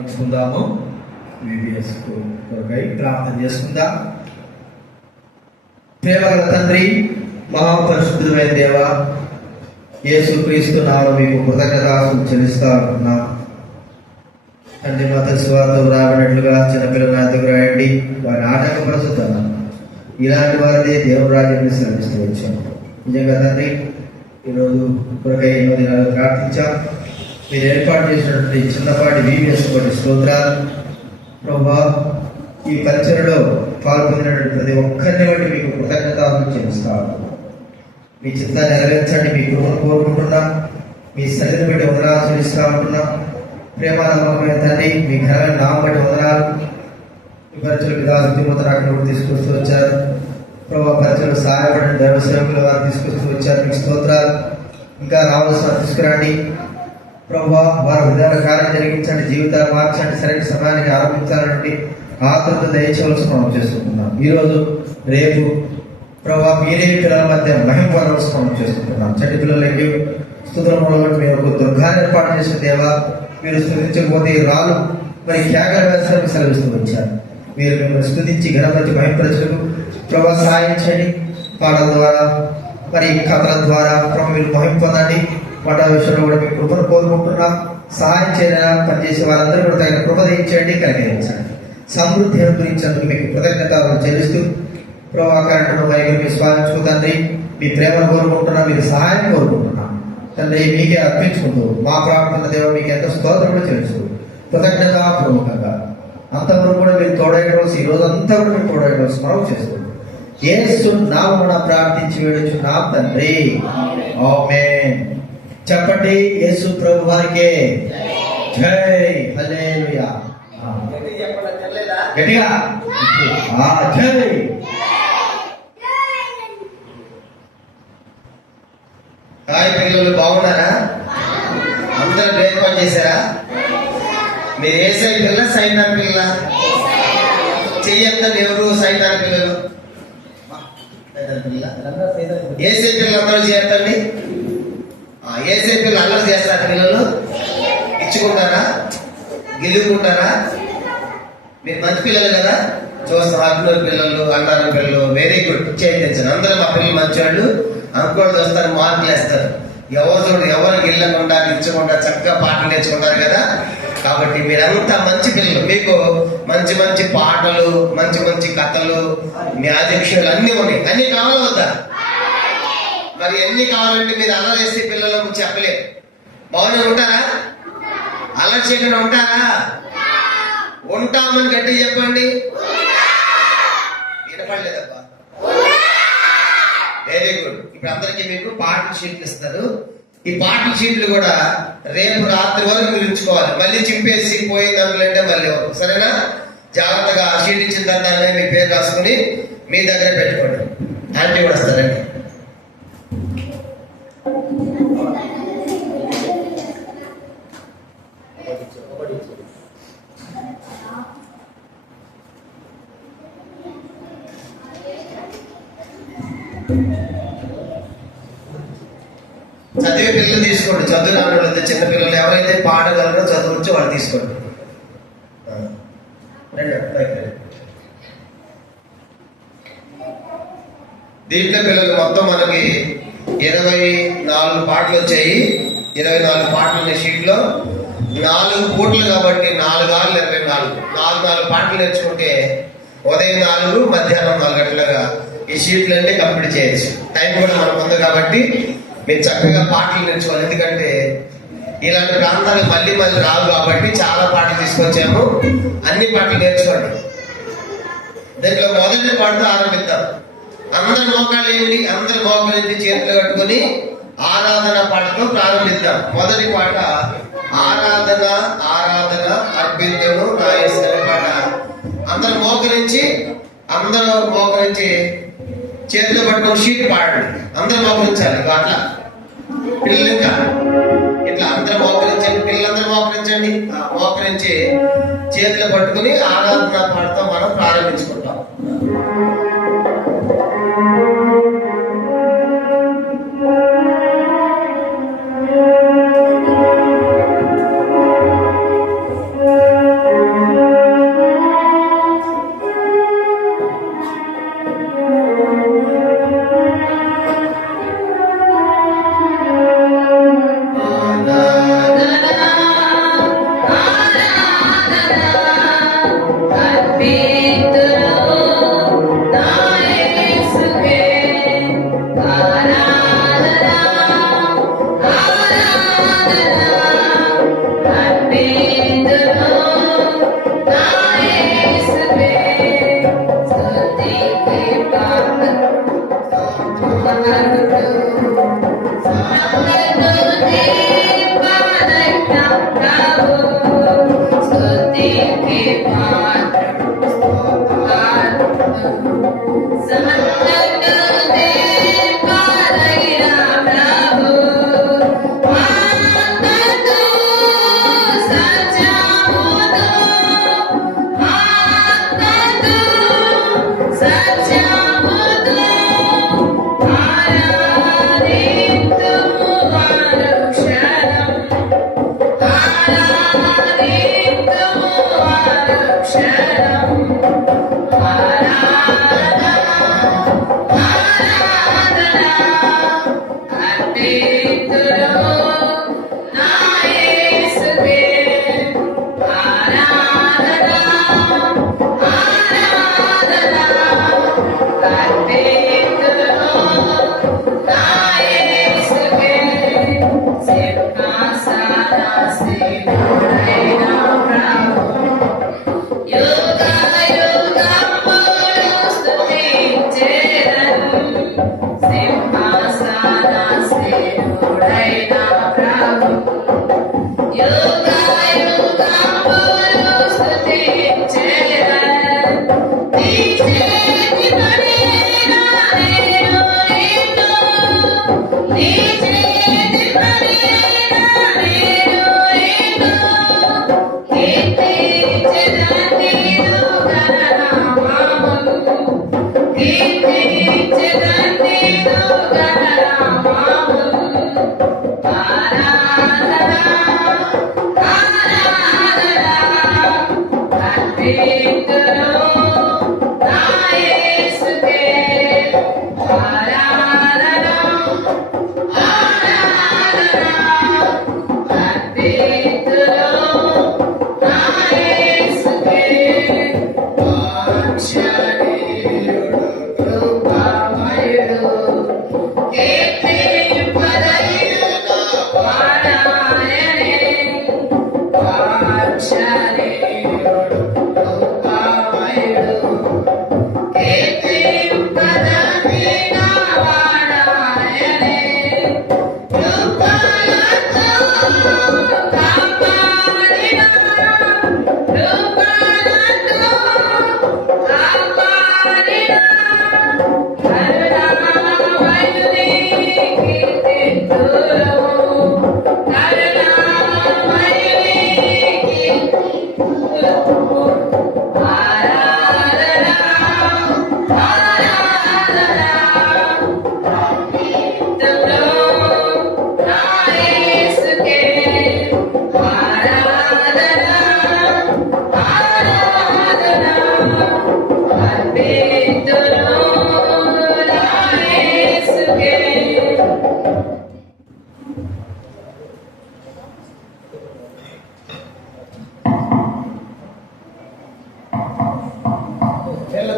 చేసుకుందాము. ప్రార్థన చేసుకుందాం. ప్రేమగల తండ్రి, మహాపరిశుద్ధుడైన దేవ, యేసు క్రీస్తు నామమున మీకు కృతజ్ఞతాస్తుతులు చెల్లిస్తా ఉంటున్నాం. తండ్రి, మత స్వార్థం రాబడినట్లుగా చిన్నపిల్లల దగ్గర రాయండి, వారి ఆటంకపరుచుతాను. ఇలాంటి వారిదే దేవుని రాజ్యాన్ని శ్రమిస్తూ వచ్చాము. నిజంగా తండ్రి, ఈరోజు కొరకై ఎన్నో దినాలు ప్రార్థించాం. మీరు ఏర్పాటు చేసినటువంటి చిన్నపాటి వీడియోస్ కొన్ని స్తోత్రాలు ప్రభా. ఈ పరిచయలో పాల్గొన్నటువంటి ప్రతి ఒక్కరిని బట్టి మీకు కృతజ్ఞతలు చెల్లిస్తాను. మీ చిత్తాన్ని నెరవేర్చండి, మీ కృపను కోరుకుంటున్నా. మీ సన్నిధిని బట్టి వందనాలు చెల్లిస్తా ఉంటున్నా. ప్రేమ నమ్మకమైన తండ్రి, మీ ఘనమైన నామం బట్టి వందనాలు. ఈ పరిచయలు విధాలు తిమ్మతరాకులు తీసుకొస్తూ వచ్చారు ప్రభా. పరిచయలు సహాయపడిన దైవ సేవకులు వారు తీసుకొస్తూ వచ్చారు, మీకు స్తోత్రాలు. ఇంకా రావాల్సిన తీసుకురండి ప్రభా. వారి విధాన కార్యం జరిగించండి, జీవితాలు మార్చండి, సరైన సమయానికి ఆరంభించాలంటే ఆతృత దయచేవలసి మనం చేసుకుంటున్నాం. ఈరోజు రేపు ప్రభా మీరే పిల్లల మధ్య మహిమ వరవలసి మనం చేసుకుంటున్నాం. చెడ్డి పిల్లలకి స్తుతులములో మీరు ఒక దుర్గాన్ని ఏర్పాటు చేసిన దేవా, మీరు స్తుతించకపోతే రాళ్ళు మరి త్యాగ వేస్తారని సెలవిస్తూ వచ్చారు. మీరు మిమ్మల్ని స్తుతించి ఘనపరిచి మహిమపరచుటకు ప్రభా సహాయం చేయండి. పాటల ద్వారా మరి కథల ద్వారా ప్రభు మీరు మహిమ పొందండి. వాటి విషయంలో కూడా మీ కృపను కోరుకుంటున్నాం. సహాయం చేయడానికి పనిచేసే వారందరూ కూడా తగిన కృప దయించండి, కలిగించండి. సమృద్ధి అనుగ్రహించేందుకు మీకు కృతజ్ఞతలు చెల్లిస్తూ ప్రభా కరెంటును వైఖరి మీ స్వామించుకు తండ్రి, మీ ప్రేమను కోరుకుంటున్నాం, మీరు సహాయం కోరుకుంటున్నాం తండ్రి. మీకే అర్పించుకుంటూ మా ప్రార్థన దేవ మీకు ఎంత స్తోత్రం కూడా చెల్లిస్తూ కృతజ్ఞత ప్రముఖంగా అంతవరకు కూడా మీరు తోడైనవలసి ఈ రోజు అంతా కూడా మీరు తోడైనవలసి మనం చేస్తుంది. యేసు నామమున ప్రార్థించి వేడుచున్నాం తండ్రి, ఆమేన్. చెప్పండి, యేసు ప్రభు వారికే జై. హల్లెలూయా. గట్టిగా జై. హాయ్ పిల్లలు, బాగున్నారా? అందరూ బ్రేక్ఫాస్ట్ చేశారా? మీరు ఏ సైడ్ పిల్ల, సైతాన్ పిల్ల? చెయ్యంతా ఎవరు సైతాన్ పిల్లలు? ఏ సైడ్ పిల్లలు అందరూ చేయొద్దండి. ఏ సైడ్ పిల్లలు అల్లరి చేస్తారా? పిల్లలు ఇచ్చుకుంటారా, గెలుపుకుంటారా? మీరు మంచి పిల్లలు కదా, చూస్తాం. అగ్నూరు పిల్లలు, అన్నారు పిల్లలు, వెరీ గుడ్. చేయించండి. అందరూ మా పిల్లలు మంచివాళ్ళు. అనుకోని చూస్తారు, మార్కులు వేస్తారు. ఎవరు గెల్లకుండా ఇచ్చకుండా చక్కగా పాటలు నేర్చుకుంటారు కదా. కాబట్టి మీరంతా మంచి పిల్లలు. మీకు మంచి మంచి పాటలు, మంచి మంచి కథలు, మ్యాజిక్షన్లు అన్నీ ఉన్నాయి. అన్ని కావాలి వద్దా? మరి ఎన్ని కావాలంటే మీరు అల్లరి చేస్తే పిల్లలు చెప్పలేరు. బాగానే ఉంటారా? అల్లరి చేయకుండా ఉంటారా? ఉంటామని గట్టి చెప్పండి. వినపడలేదబ్బా. Very good. ఇప్పుడు అందరికీ మీకు పాటల షీట్లు ఇస్తారు. ఈ పాటల షీట్లు కూడా రేపు రాత్రి వరకు మీరు ఉంచుకోవాలి. మళ్ళీ చింపేసి పోయింది అందులంటే మళ్ళీ సరేనా? జాగ్రత్తగా ఆ షీట్ ఇచ్చిన తర్వాత మీ పేరు రాసుకుని మీ దగ్గర పెట్టుకోండి. ఆంటీ కూడా వస్తారండి. చదివే పిల్లలు తీసుకోండి. చదువు రాని వాళ్ళు, చిన్న పిల్లలు ఎవరైతే పాడగలరో చదువు వచ్చి వాళ్ళు తీసుకోండి. దీంట్లో పిల్లలు మొత్తం మనకి 24 పాటలు వచ్చాయి. 24 పాటలు ఉన్నాయి షీట్లో. 4 పూటలు కాబట్టి 4 6 24. 4 పాటలు నేర్చుకుంటే ఉదయం 4, మధ్యాహ్నం 4 గంటలుగా ఈ షీట్లన్నీ కంప్లీట్ చేయొచ్చు. టైం కూడా మనకు ఉంది కాబట్టి మీరు చక్కగా పాటలు నేర్చుకోవాలి. ఎందుకంటే ఇలాంటి ప్రాంతాలు మళ్ళీ రావు కాబట్టి చాలా పాటలు తీసుకొచ్చాము. అన్ని పాటలు నేర్చుకోండి. దీంట్లో మొదటి పాటతో ఆరంభిద్దాం. అందరి మోకాళ్ళు ఏంటి? అందరి మోకాళ్ళు చేతులు కట్టుకొని ఆరాధన పాటతో ప్రారంభిద్దాం. మొదటి పాట ఆరాధన ఆరాధన అర్పించను నా యేసు అనే పాట. అందరు మోకరించి చేతులు పట్టుకొని షీట్ పాడండి. అందరూ మోకరించాలి. అట్లా పిల్లలు ఇంకా ఇట్లా అందరూ మోకరించండి. పిల్లలందరూ మోకరించండి. మోకరించి చేతులు పట్టుకుని ఆరాధన పాటతో మనం ప్రారంభించుకుంటాం.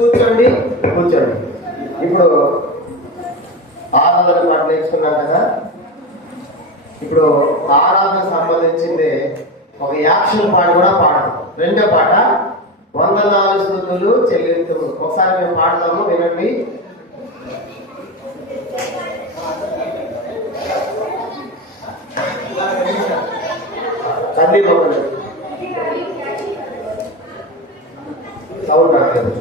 కూర్చోండి కూర్చోండి. ఇప్పుడు ఆరాధన పాట నేర్చుకున్నాం కదా. ఇప్పుడు ఆరాధన సంబంధించింది ఒక యాక్షన్ పాట కూడా పాడతాం. రెండో పాట వందనాలు స్తుతులు చెల్లింతులు. ఒకసారి మేము పాడతాము, వినండి. కంది మొక్కలు సౌండ్ రాలేదు.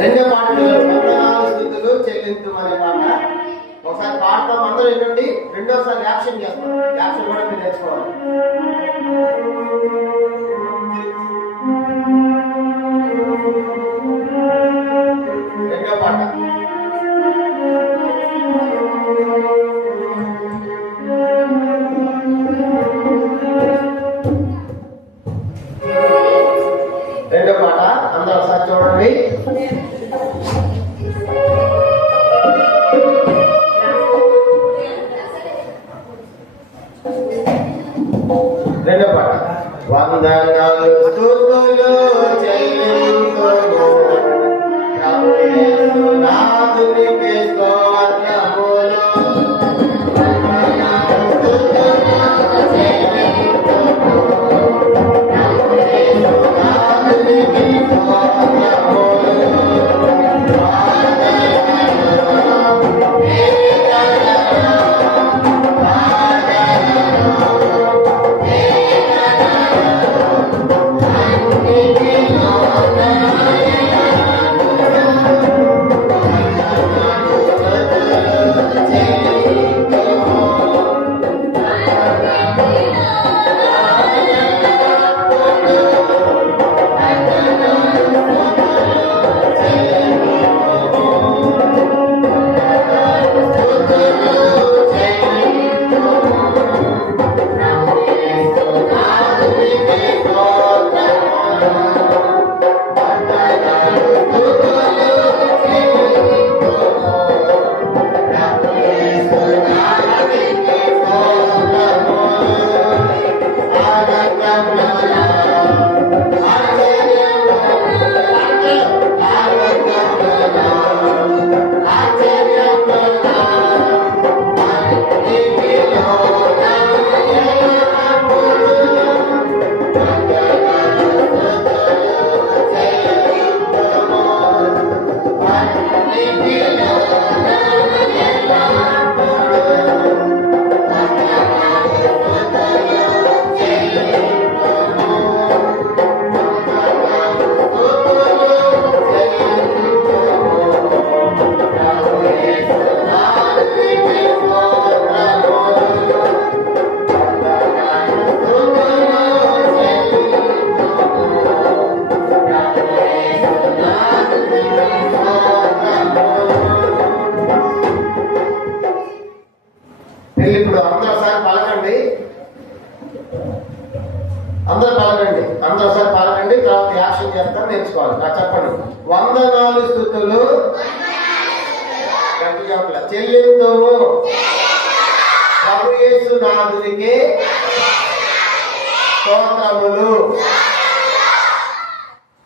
రెండో పాటలో వందనాలు స్తుతులు చెల్లింతు అనే పాట ఒకసారి పాడతాం, అందరూ వినండి. రెండోసారి యాక్షన్ చేస్తాం. యాక్షన్ కూడా మీరు నేర్చుకోవాలి. రెండో పాట అందరూ ఒకసారి చూడండి. రెండో పాట వందనాలు స్తుతులు చెల్లింతులు నాథునికి స్తోత్రములు. అందరూ ఒకసారి పాడండి, తర్వాత యాక్షన్ చేస్తారు, నేర్చుకోవాలి. చెప్పండి. వందనాలు స్తుతులు చెల్లింతుము ప్రభు యేసు నాథునికి స్తోత్రములు.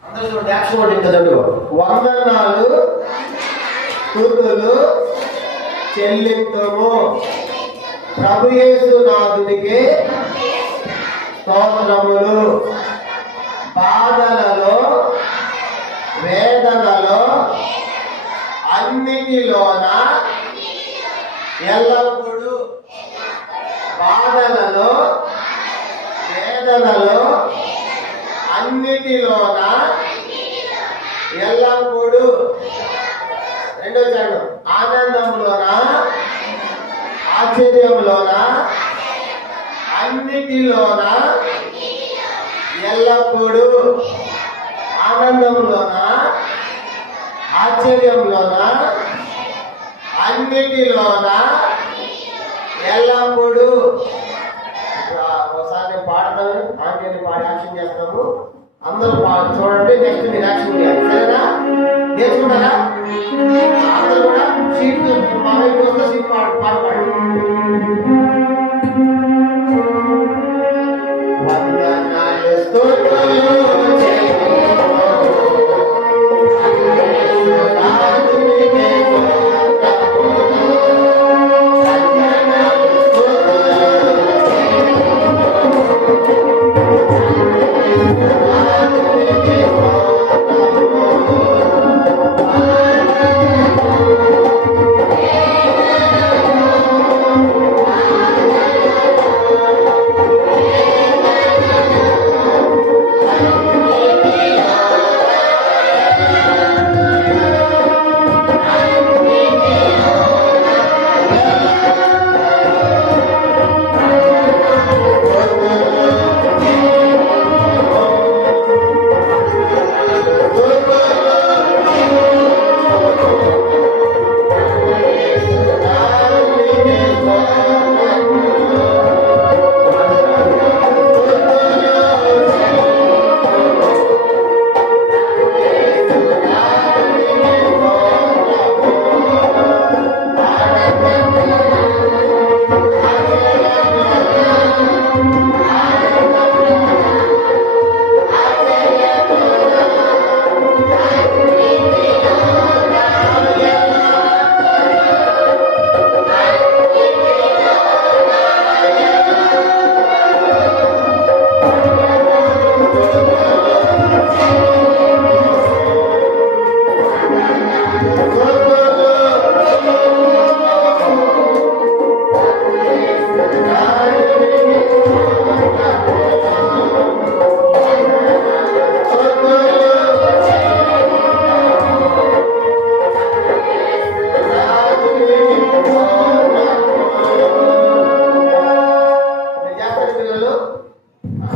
అందరూ చూడండి, యాక్షన్ కూడా కదండి. వందనాలు స్తుతులు చెల్లింతుము ప్రభు యేసు నాథునికి స్తోత్రములు. బాధలలో వేదనలో అన్నిటిలోన ఎల్లప్పుడూ, బాధలలో వేదనలో అన్నిటిలోన ఎల్లప్పుడూ. రెండో చరణం. ఆనందంలోన ఆశ్చర్యంలోన అన్నిటిలోన ఎల్లప్పుడూ. ఆనందంలోన ఆశ్చర్యంలోన అన్నిటిలోన ఎల్లప్పుడూ. ఒకసారి నేను పాడతాను, ఆంటీని పాడి యాక్షన్ చేస్తాము. అందరూ చూడండి, నెక్స్ట్ మీరు యాక్షన్ చేయాలి. సరేనా? నేర్చుకుంటారా? అందరూ కూడా సీట్ వస్తే సీట్ పాడపాడు.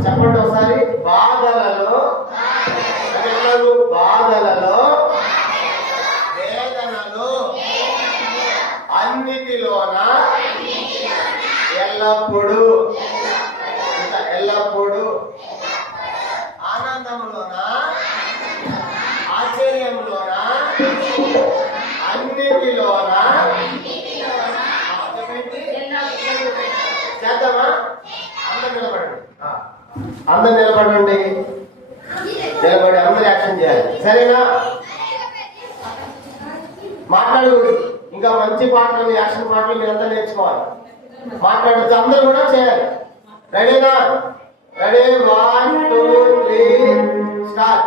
చెప్పండి ఒకసారి. బాధలలో వేదనలో అన్నిటిలోన ఎల్లప్పుడూ, ఎల్లప్పుడూ. ఆనందంలోన ఆశ్చర్యంలోన అన్నిటిలోన. చేద్దామా? అందరు నిలబడండి, అందరు నిలబడండి. నిలబడి అందరు యాక్షన్ చేయాలి. సరేనా? మాట్లాడకూడదు. ఇంకా మంచి పాటలు, యాక్షన్ పాటలు మీరంతా నేర్చుకోవాలి. మాట్లాడుతూ అందరూ కూడా చేయాలి. రెడీనా? రెడీ? 1 2 3 స్టార్ట్.